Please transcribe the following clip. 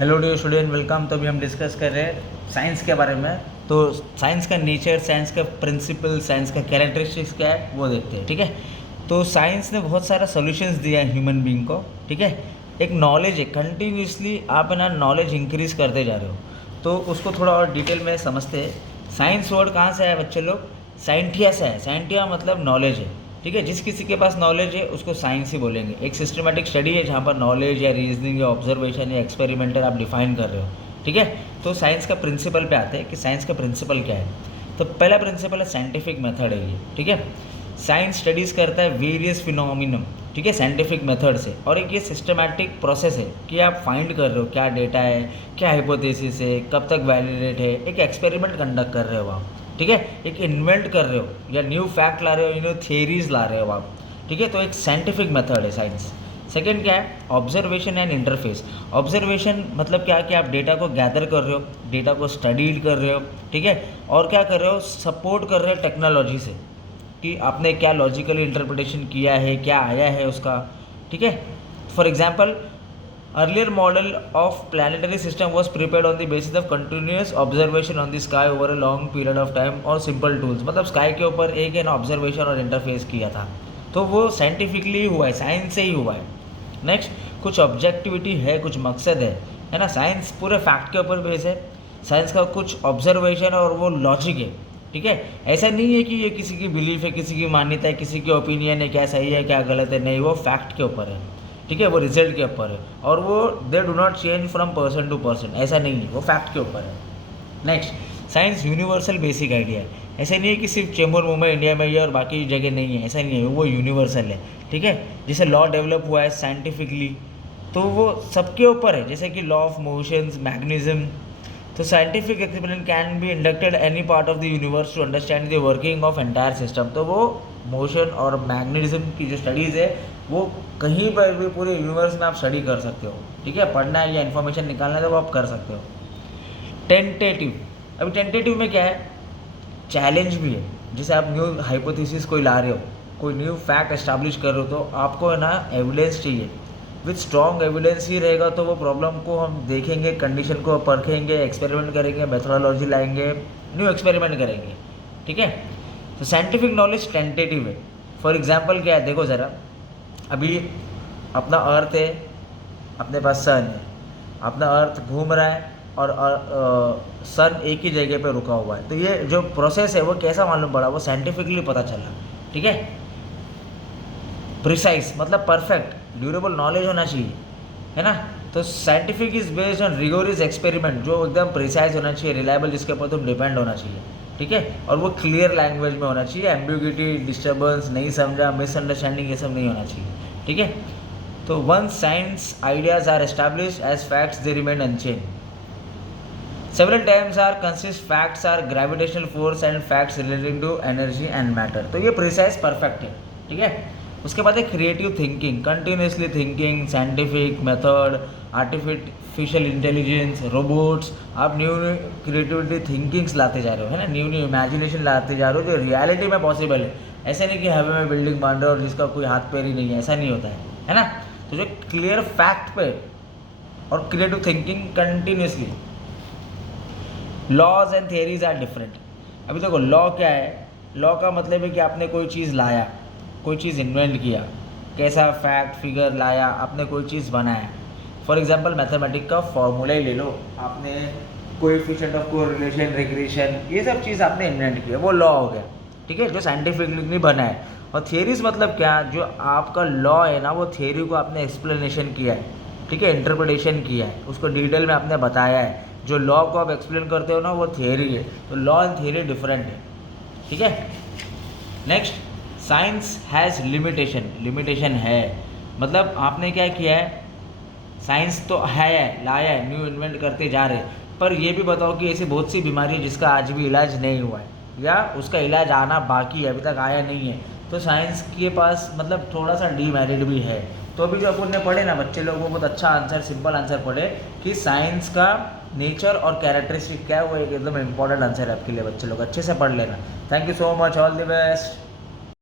Hello dear student, welcome. तो अभी हम डिस्कस कर रहे हैं साइंस के बारे में। तो साइंस का नेचर, साइंस का प्रिंसिपल, साइंस का कैरेक्टरिस्टिक्स क्या है वो देखते हैं, ठीक है। तो साइंस ने बहुत सारा सॉल्यूशंस दिया है ह्यूमन बीइंग को, ठीक है। एक नॉलेज है, कंटिन्यूसली आप ना नॉलेज इंक्रीज करते जा रहे हो, तो उसको थोड़ा और डिटेल में समझते हैं। साइंस वर्ड कहाँ से आया बच्चे लोग? साइंटिया से है। साइंटिया मतलब नॉलेज है, ठीक है। जिस किसी के पास नॉलेज है उसको साइंस ही बोलेंगे। एक सिस्टमेटिक स्टडी है जहाँ पर नॉलेज या रीजनिंग या ऑब्जर्वेशन या एक्सपेरिमेंटल आप डिफाइन कर रहे हो, ठीक है। तो साइंस का प्रिंसिपल पे आते हैं कि साइंस का प्रिंसिपल क्या है। तो पहला प्रिंसिपल है साइंटिफिक मेथड है ये, ठीक है। साइंस स्टडीज़ करता है वेरियस फिनोमिनम, ठीक है, साइंटिफिक मेथड से। और एक ये सिस्टमैटिक प्रोसेस है कि आप फाइंड कर रहे हो क्या डेटा है, क्या हाइपोथेसिस है, कब तक वैलिडेट है। एक एक्सपेरिमेंट कंडक्ट कर रहे हो आप, ठीक है। एक इन्वेंट कर रहे हो या न्यू फैक्ट ला रहे हो, न्यू थियरीज ला रहे हो आप, ठीक है। तो एक साइंटिफिक मेथड है साइंस। सेकेंड क्या है? Observation and interface. ऑब्जर्वेशन मतलब क्या कि आप डेटा को गैदर कर रहे हो, डेटा को स्टडीड कर रहे हो, ठीक है। और क्या कर रहे हो? सपोर्ट कर रहे हो टेक्नोलॉजी से कि आपने क्या लॉजिकल इंटरप्रिटेशन किया है, क्या आया है उसका, ठीक है। For example, earlier model of planetary system was prepared on the basis of continuous observation on the sky over a long period of time और simple tools। मतलब स्काई के ऊपर एक है ना ऑब्जर्वेशन और इंटरफेस किया था, तो वो साइंटिफिकली हुआ है, साइंस से ही हुआ है। नेक्स्ट, कुछ ऑब्जेक्टिविटी है, कुछ मकसद है ना। साइंस पूरे फैक्ट के ऊपर बेस है। साइंस का कुछ ऑब्जर्वेशन और वो लॉजिक है, ठीक है। ऐसा नहीं है कि ये किसी की बिलीफ है, किसी की मान्यता है, किसी की ओपिनियन है, क्या सही है क्या गलत है, नहीं, वो फैक्ट के ऊपर है, ठीक है। वो रिजल्ट के ऊपर है और वो they do not change from person to person, ऐसा नहीं है, वो फैक्ट के ऊपर है। Next, science universal basic idea है। ऐसा नहीं है कि सिर्फ चेंबूर मुंबई इंडिया में ही है और बाकी जगह नहीं है, ऐसा नहीं है, वो यूनिवर्सल है, ठीक है। जैसे लॉ डेवलप हुआ है साइंटिफिकली, तो वो सबके ऊपर है, जैसे कि लॉ ऑफ मोशंस, मैग्नेटिज्म। तो scientific experiment can be inducted any part of the universe to understand the working of entire system. तो वो मोशन और मैग्नेटिज्म की जो स्टडीज़ है वो कहीं पर भी पूरे यूनिवर्स में आप स्टडी कर सकते हो, ठीक है। पढ़ना है या इन्फॉर्मेशन निकालना है तो वो आप कर सकते हो। टेंटेटिव, अभी टेंटेटिव में क्या है? चैलेंज भी है। जैसे आप न्यू हाइपोथेसिस कोई ला रहे हो, कोई न्यू फैक्ट एस्टैब्लिश कर रहे हो, तो आपको है ना एविडेंस चाहिए। विथ स्ट्रॉन्ग एविडेंस ही रहेगा तो वो प्रॉब्लम को हम देखेंगे, कंडीशन को परखेंगे, एक्सपेरिमेंट करेंगे, मेथोडोलॉजी लाएंगे, न्यू एक्सपेरिमेंट करेंगे, ठीक है। तो साइंटिफिक नॉलेज टेंटेटिव है। फॉर एग्जाम्पल क्या है, देखो ज़रा, अभी अपना अर्थ है, अपने पास सन है, अपना अर्थ घूम रहा है और सन एक ही जगह पे रुका हुआ है। तो ये जो प्रोसेस है वो कैसा मालूम पड़ा? वो साइंटिफिकली पता चला, ठीक है। प्रिसाइज मतलब परफेक्ट, ड्यूरेबल नॉलेज होना चाहिए, है ना। तो scientific is based on rigorous experiment, जो एकदम प्रिसाइज होना चाहिए, रिलायबल, जिसके ऊपर तुम डिपेंड होना चाहिए, ठीक है। और वो क्लियर लैंग्वेज में होना चाहिए, एम्बिग्यूटी, डिस्टर्बेंस, नहीं समझा, मिसअंडरस्टैंडिंग, ये सब नहीं होना चाहिए, ठीक है। तो once science ideas are established as facts they remain unchange. Several terms are consist facts are gravitational force and facts relating to energy and matter। तो ये प्रिसाइज परफेक्ट है, ठीक है। उसके बाद है creative thinking, continuously thinking, scientific method, artificial intelligence, robots. आप new new creativity thinkings लाते जा रहे हो, है ना, न्यू न्यू इमेजिनेशन लाते जा रहे हो जो रियलिटी में पॉसिबल है। ऐसे नहीं कि हवा में बिल्डिंग बन रहे हो और जिसका कोई हाथ पैर ही नहीं है, ऐसा नहीं होता है ना। तो जो क्लियर फैक्ट पे और creative thinking continuously. Laws and theories are different. अभी देखो, लॉ क्या है? लॉ का मतलब है कि आपने कोई चीज़ लाया, कोई चीज़ इन्वेंट किया, कैसा फैक्ट फिगर लाया, आपने कोई चीज़ बनाया। फॉर एग्जांपल, मैथमेटिक का फॉर्मूला ही ले लो, आपने कोएफिशिएंट ऑफ कोरिलेशन, रिग्रेशन, ये सब चीज़ आपने इन्वेंट किया, वो लॉ हो गया, ठीक है, जो साइंटिफिकली बना है। और थियरीज मतलब क्या? जो आपका लॉ है ना, वो थियरी को आपने एक्सप्लेनेशन किया है, ठीक है, इंटरप्रिटेशन किया है, उसको डिटेल में आपने बताया है। जो लॉ को आप एक्सप्लेन करते हो ना, वो थियरी है। तो लॉ एंड थियरी डिफरेंट है, ठीक है। Next, science has limitation. Limitation है मतलब आपने क्या किया है? साइंस तो है, लाया है, न्यू इन्वेंट करते जा रहे हैं, पर ये भी बताओ कि ऐसी बहुत सी बीमारी है जिसका आज भी इलाज नहीं हुआ है या उसका इलाज आना बाकी है, अभी तक आया नहीं है। तो साइंस के पास मतलब थोड़ा सा डीमेरिट भी है। तो अभी जो अपन ने पढ़े ना बच्चे लोग, वो बहुत अच्छा आंसर, सिंपल आंसर पढ़े कि साइंस का नेचर और कैरेक्टरिस्टिक क्या है, वो एक एकदम इंपॉर्टेंट आंसर है आपके लिए। बच्चे लोग अच्छे से पढ़ लेना। Thank you so much, all the best.